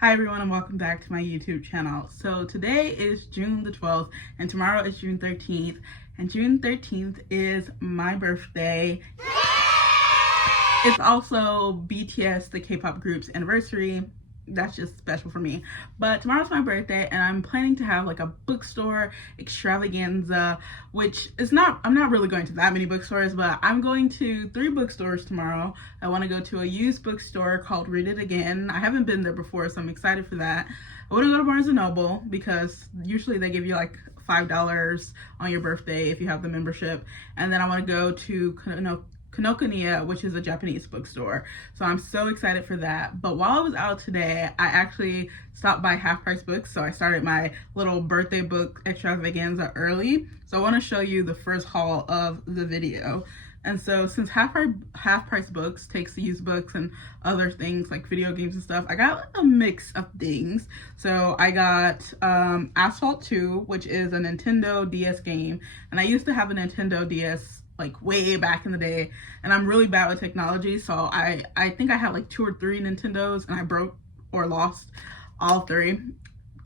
Hi everyone and welcome back to my YouTube channel. So today is June the 12th and tomorrow is June 13th, and June 13th is my birthday. It's also BTS, the K-pop group's anniversary. That's just special for me. But tomorrow's my birthday and I'm planning to have like a bookstore extravaganza, which is I'm not really going to that many bookstores, but I'm going to 3 bookstores tomorrow. I want to go to a used bookstore called Read It Again. I haven't been there before, so I'm excited for that. I want to go to Barnes & Noble because usually they give you like $5 on your birthday if you have the membership. And then I want to go to Kinokuniya, which is a Japanese bookstore. So I'm so excited for that. But while I was out today, I actually stopped by Half Price Books. So I started my little birthday book extravaganza early. So I want to show you the first haul of the video. And so since Half Price Books takes used books and other things like video games and stuff, I got a mix of things. So I got Asphalt 2, which is a Nintendo DS game. And I used to have a Nintendo DS like way back in the day, and I'm really bad with technology, so I think I had like 2 or 3 Nintendos and I broke or lost all 2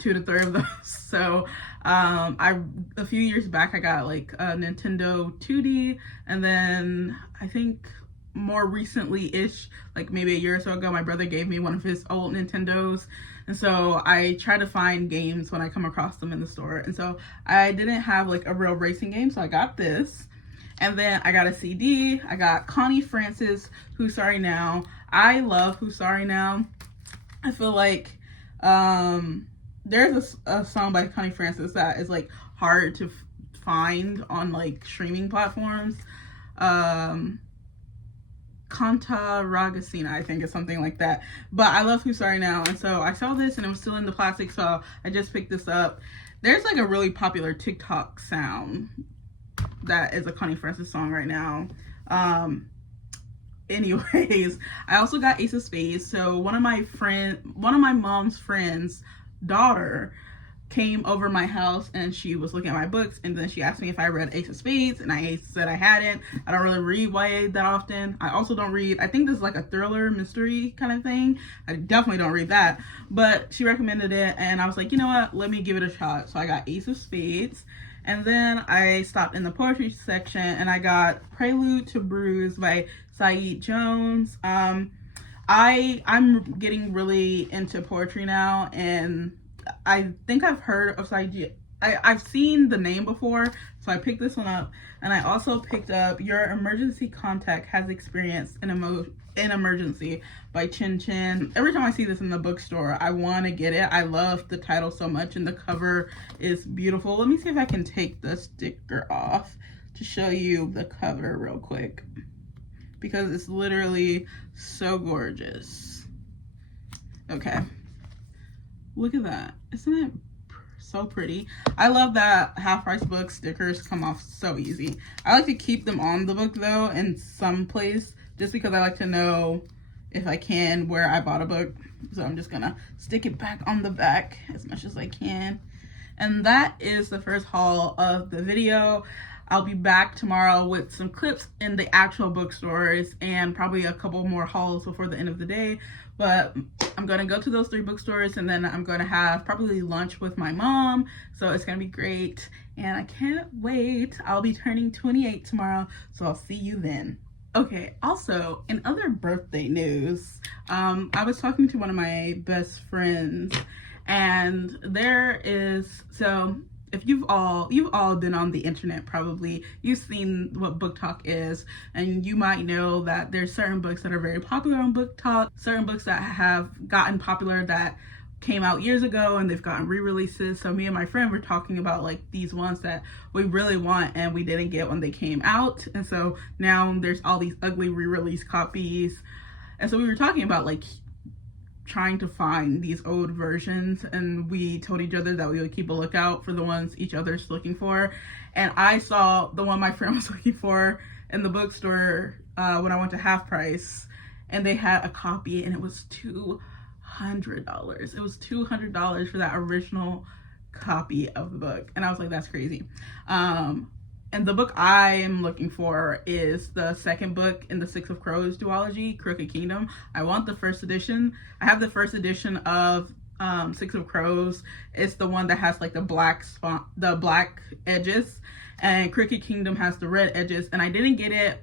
to 3 of those. So a few years back I got like a Nintendo 2D, and then I think more recently-ish, like maybe a year or so ago, my brother gave me one of his old Nintendos, and so I try to find games when I come across them in the store. And so I didn't have like a real racing game, so I got this. And then I got a CD. I got Connie Francis, Who's Sorry Now. I love Who's Sorry Now. I feel like there's a song by Connie Francis that is like hard to find on like streaming platforms. Canta Ragacina, I think, is something like that. But I love Who's Sorry Now. And so I saw this and it was still in the plastic, so I just picked this up. There's like a really popular TikTok sound that is a Connie Francis song right now. Anyways, I also got Ace of Spades. So one of my mom's friends' daughter came over my house and she was looking at my books, and then she asked me if I read Ace of Spades, and I said I hadn't. I don't really read YA that often. I also don't read, I think this is like a thriller mystery kind of thing. I definitely don't read that, but she recommended it and I was like, you know what, let me give it a shot. So I got Ace of Spades. And then I stopped in the poetry section and I got Prelude to Bruise by Saeed Jones. I'm getting really into poetry now, and I think I've heard of Saeed. I've seen the name before, so I picked this one up. And I also picked up Your Emergency Contact Has Experienced an Emergency by Chin Chin. Every time I see this in the bookstore, I want to get it. I love the title so much, and the cover is beautiful. Let me see if I can take the sticker off to show you the cover real quick, because it's literally so gorgeous. Okay, look at that. Isn't it so pretty? I love that Half Price Book stickers come off so easy. I like to keep them on the book though in some place, just because I like to know if I can where I bought a book. So I'm just gonna stick it back on the back as much as I can. And that is the first haul of the video. I'll be back tomorrow with some clips in the actual bookstores and probably a couple more hauls before the end of the day. But I'm gonna go to those 3 bookstores, and then I'm gonna have probably lunch with my mom. So it's gonna be great and I can't wait. I'll be turning 28 tomorrow, so I'll see you then. Okay, also in other birthday news, I was talking to one of my best friends, and so if you've all been on the internet, probably you've seen what Book Talk is, and you might know that there's certain books that are very popular on Book Talk, certain books that have gotten popular that came out years ago and they've gotten re-releases. So me and my friend were talking about like these ones that we really want and we didn't get when they came out, and so now there's all these ugly re-release copies. And so we were talking about like trying to find these old versions, and we told each other that we would keep a lookout for the ones each other's looking for. And I saw the one my friend was looking for in the bookstore when I went to Half Price, and they had a copy and it was $200. It was $200 for that original copy of the book, and I was like, that's crazy. And the book I am looking for is the second book in the Six of Crows duology, Crooked Kingdom. I want the first edition. I have the first edition of Six of Crows. It's the one that has like the black edges, and Cricket Kingdom has the red edges. And I didn't get it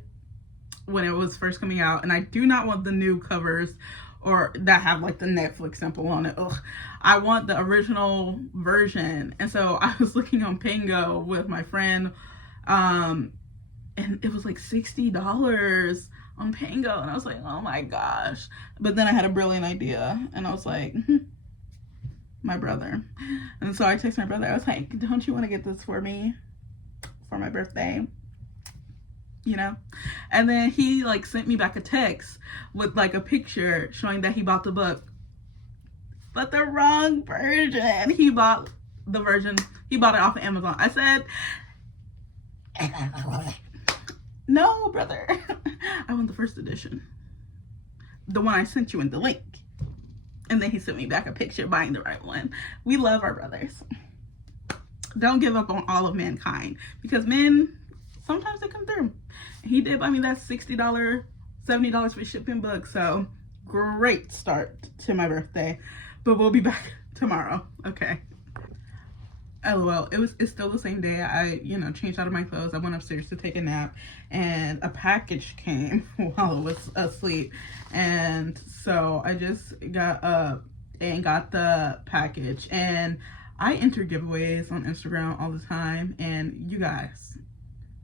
when it was first coming out, and I do not want the new covers or that have like the Netflix symbol on it. Ugh. I want the original version. And so I was looking on Pango with my friend, and it was like $60 on Pango, and I was like, oh my gosh. But then I had a brilliant idea, and I was like, my brother. And so I texted my brother. I was like, don't you want to get this for me for my birthday? You know? And then he like sent me back a text with like a picture showing that he bought the book, but the wrong version. He bought it off of Amazon. I said, no, brother. I want the first edition, the one I sent you in the link. And then he sent me back a picture buying the right one. We love our brothers. Don't give up on all of mankind, because men, sometimes they come through. He did buy me that $60, $70 for shipping book. So great start to my birthday. But we'll be back tomorrow. Okay. LOL. It's still the same day. I, changed out of my clothes. I went upstairs to take a nap, and a package came while I was asleep. And so I just got up and got the package. And I enter giveaways on Instagram all the time. And you guys,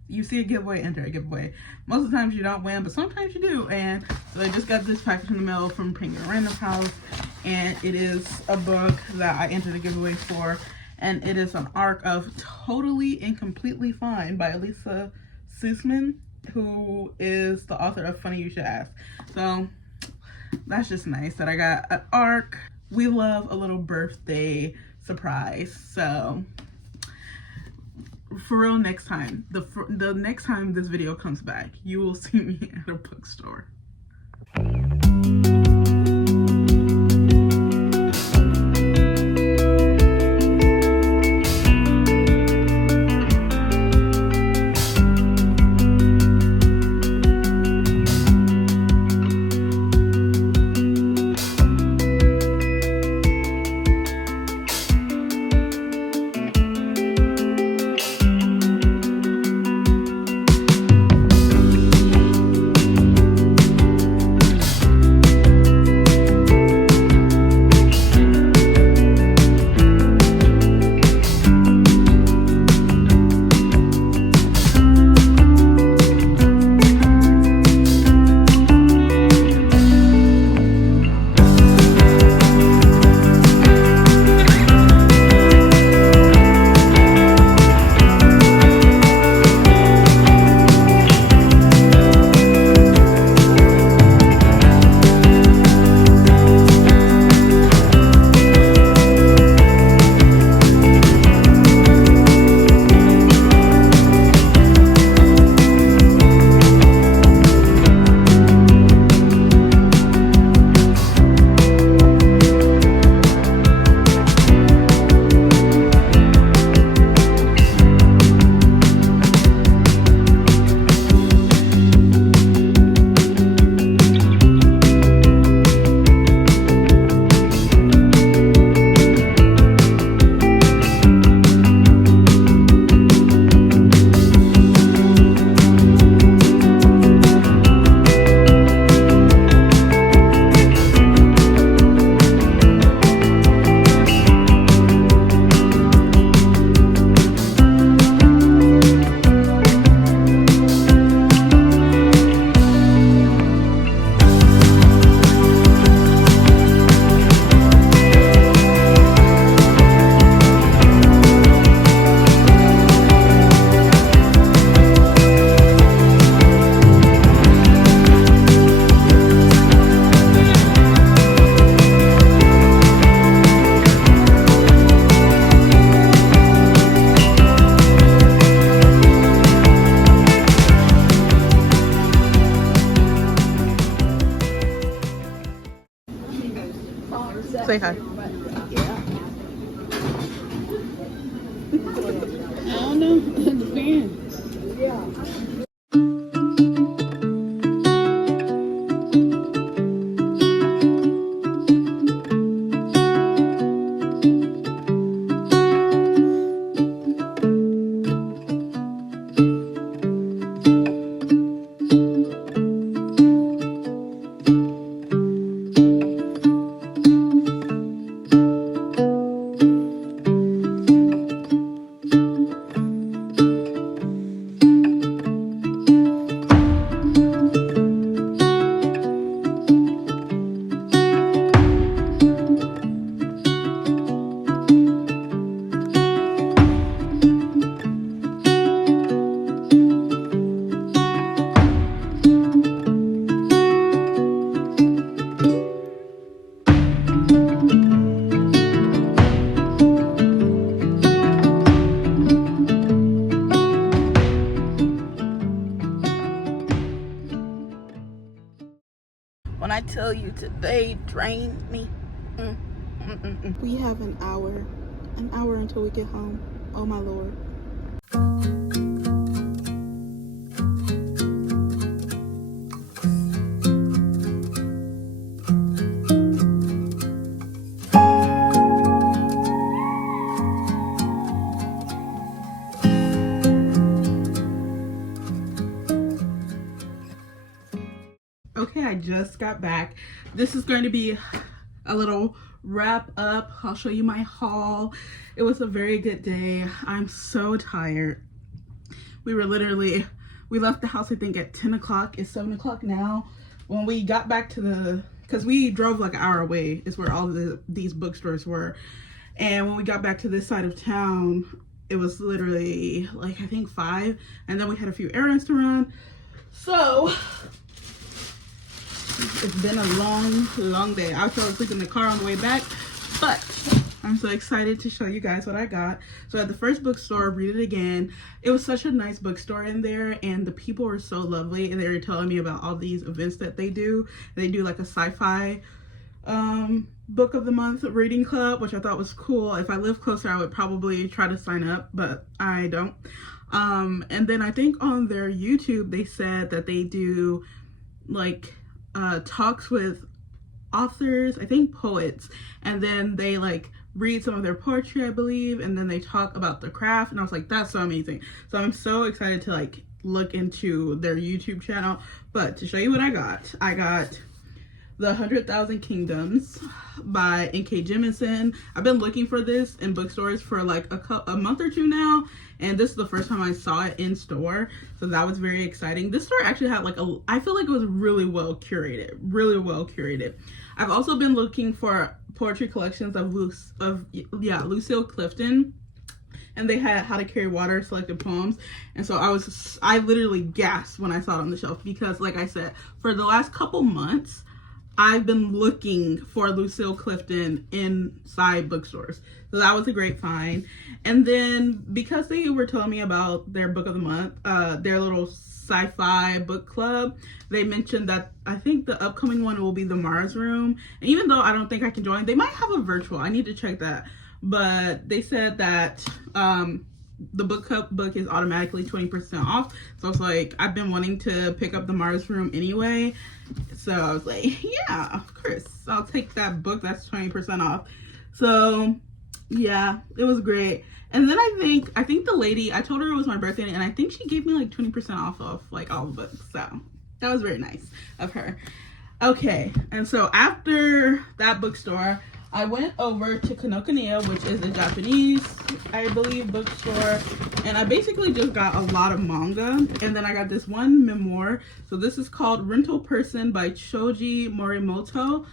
you see a giveaway, enter a giveaway. Most of the times you don't win, but sometimes you do. And so I just got this package in the mail from Penguin Random House. And it is a book that I entered a giveaway for. And it is an arc of Totally and Completely Fine by Elisa Sussman, who is the author of Funny You Should Ask. So that's just nice that I got an arc. We love a little birthday surprise. So for real, next time, the next time this video comes back, you will see me at a bookstore. Say hi. Yeah. I don't know. It depends. Yeah. Today drained me. We have an hour until we get home. Oh my Lord. Okay, I just got back. This is going to be a little wrap up. I'll show you my haul. It was a very good day. I'm so tired. We left the house I think at 10 o'clock. It's 7 o'clock now. When we got back to because we drove like an hour away is where all these bookstores were. And when we got back to this side of town, it was literally like I think 5. And then we had a few errands to run. So it's been a long day. I fell asleep in the car on the way back, but I'm so excited to show you guys what I got. So at the first bookstore, Read It Again, it was such a nice bookstore in there, and the people were so lovely, and they were telling me about all these events that they do. They do like a sci-fi book of the month reading club, which I thought was cool. If I lived closer, I would probably try to sign up, but I don't. And then I think on their YouTube, they said that they do like talks with authors, I think poets, and then they like read some of their poetry, I believe, and then they talk about the craft, and I was like, that's so amazing. So I'm so excited to like look into their YouTube channel. But to show you what I got The 100,000 Kingdoms by N.K. Jemisin. I've been looking for this in bookstores for like a month or two now, and this is the first time I saw it in store, so that was very exciting. This store actually had like I feel like it was really well curated. I've also been looking for poetry collections of Lucille Clifton, and they had How to Carry Water selected poems, and so I literally gasped when I saw it on the shelf, because like I said, for the last couple months I've been looking for Lucille Clifton inside bookstores. So that was a great find. And then because they were telling me about their book of the month, their little sci-fi book club, they mentioned that I think the upcoming one will be the Mars Room. And even though I don't think I can join, they might have a virtual. I need to check that. But they said that the book is automatically 20% off. So it's like, I've been wanting to pick up the Mars Room anyway. So I was like, yeah, of course, I'll take that book that's 20% off. So yeah, it was great. And then I think the lady, I told her it was my birthday, and I think she gave me like 20% off of like all the books. So that was very nice of her. Okay, and so after that bookstore, I went over to Kinokuniya, which is a Japanese, I believe, bookstore, and I basically just got a lot of manga, and then I got this one memoir. So this is called Rental Person by Shoji Morimoto.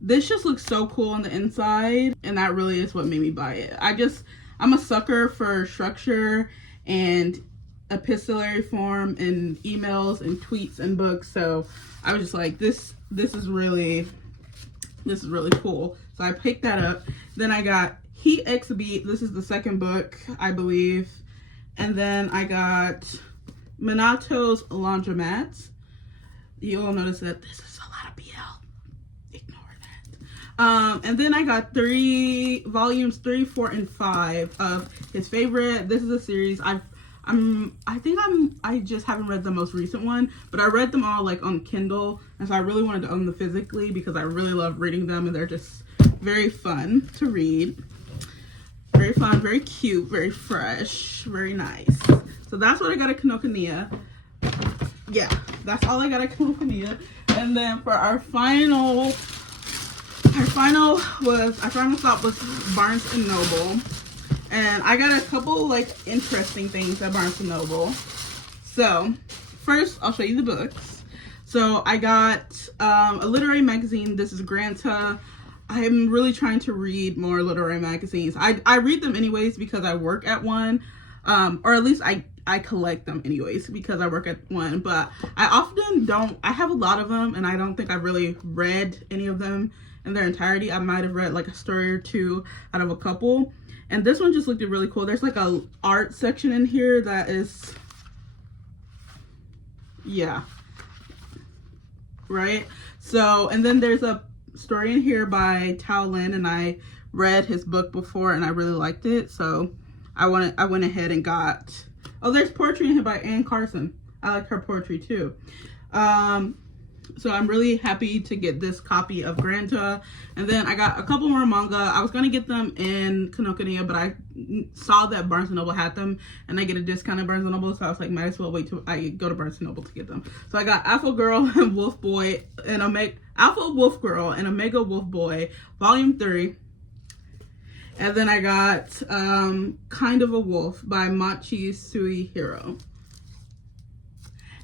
This just looks so cool on the inside, and that really is what made me buy it. I'm a sucker for structure and epistolary form and emails and tweets and books, so I was just like, this is really cool. So I picked that up. Then I got Heat X Beat. This is the second book, I believe. And then I got Minato's Laundromat. You'll notice that this is a lot of BL. Ignore that. And then I got volumes 3, 4, and 5 of his favorite. This is a series I just haven't read the most recent one, but I read them all like on Kindle, and so I really wanted to own them physically because I really love reading them, and they're just very fun to read. Very fun, very cute, very fresh, very nice. So that's what I got at Kinokuniya. Yeah, that's all I got at Kinokuniya. And then for our final stop was Barnes and Noble. And I got a couple like interesting things at Barnes & Noble. So first, I'll show you the books. So I got a literary magazine. This is Granta. I'm really trying to read more literary magazines. I read them anyways because I work at one. Or at least I collect them anyways because I work at one. But I often don't. I have a lot of them, and I don't think I've really read any of them in their entirety. I might have read like a story or two out of a couple. And this one just looked really cool. There's like a art section in here that is, yeah, right? So, and then there's a story in here by Tao Lin, and I read his book before and I really liked it, so I went ahead and got, oh, there's poetry in here by Anne Carson. I like her poetry too. So I'm really happy to get this copy of Granta. And then I got a couple more manga. I was going to get them in Kinokuniya, but I saw that Barnes & Noble had them, and I get a discount at Barnes & Noble, so I was like, might as well wait till I go to Barnes & Noble to get them. So I got Alpha Girl and Wolf Boy, and Alpha Wolf Girl and Omega Wolf Boy, Volume 3. And then I got Kind of a Wolf by Machi Suihiro.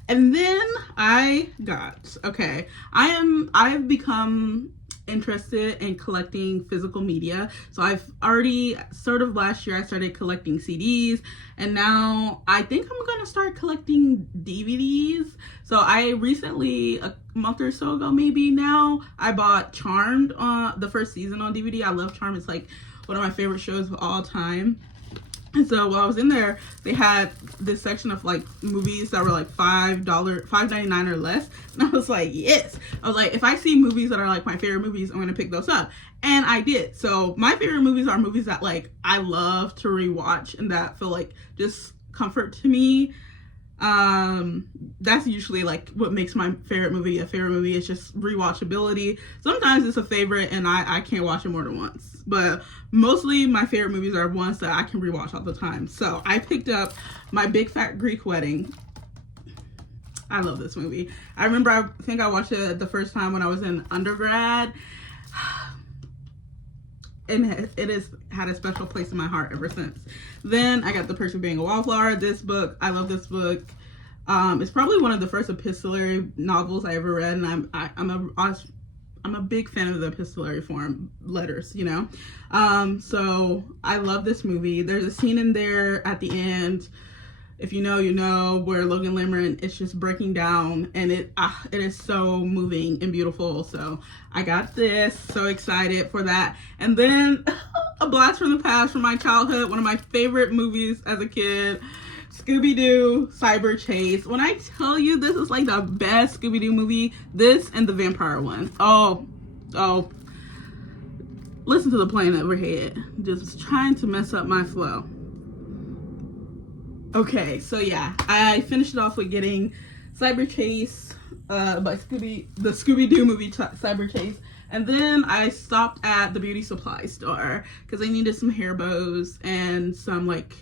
And then I got, okay, I've become interested in collecting physical media. So I've already, sort of last year, I started collecting CDs, and now I think I'm gonna start collecting DVDs. So I recently, a month or so ago maybe now, I bought Charmed, the first season on DVD. I love Charmed. It's like one of my favorite shows of all time. And so while I was in there, they had this section of like movies that were like $5.99 or less. And I was like, yes. I was like, if I see movies that are like my favorite movies, I'm going to pick those up. And I did. So my favorite movies are movies that like I love to rewatch and that feel like just comfort to me. That's usually like what makes my favorite movie a favorite movie. It's just rewatchability. Sometimes it's a favorite and I can't watch it more than once, but mostly my favorite movies are ones that I can rewatch all the time. So I picked up My Big Fat Greek Wedding. I love this movie. I remember, I think I watched it the first time when I was in undergrad, and it has had a special place in my heart ever since. Then I got The Perks of Being a Wallflower. This book, I love this book. It's probably one of the first epistolary novels I ever read, and I'm a big fan of the epistolary form letters, you know. So I love this movie. There's a scene in there at the end, if you know, you know, where Logan Lerman is just breaking down, and it is so moving and beautiful. So I got this, so excited for that. And then a blast from the past from my childhood, one of my favorite movies as a kid, Scooby-Doo Cyber Chase. When I tell you this is like the best Scooby-Doo movie, this and the vampire one. Oh, listen to the plane overhead, just trying to mess up my flow. Okay, so yeah, I finished it off with getting Cyber Chase by the Scooby-Doo movie Cyber Chase. And then I stopped at the beauty supply store because I needed some hair bows and some, like,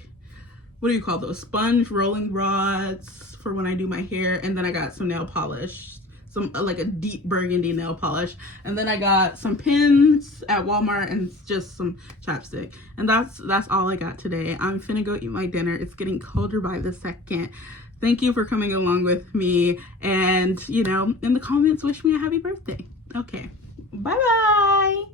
what do you call those? Sponge rolling rods for when I do my hair. And then I got some nail polish, some like a deep burgundy nail polish. And then I got some pins at Walmart and just some chapstick. And that's all I got today. I'm finna go eat my dinner. It's getting colder by the second. Thank you for coming along with me. And, you know, in the comments, wish me a happy birthday. Okay. Bye-bye.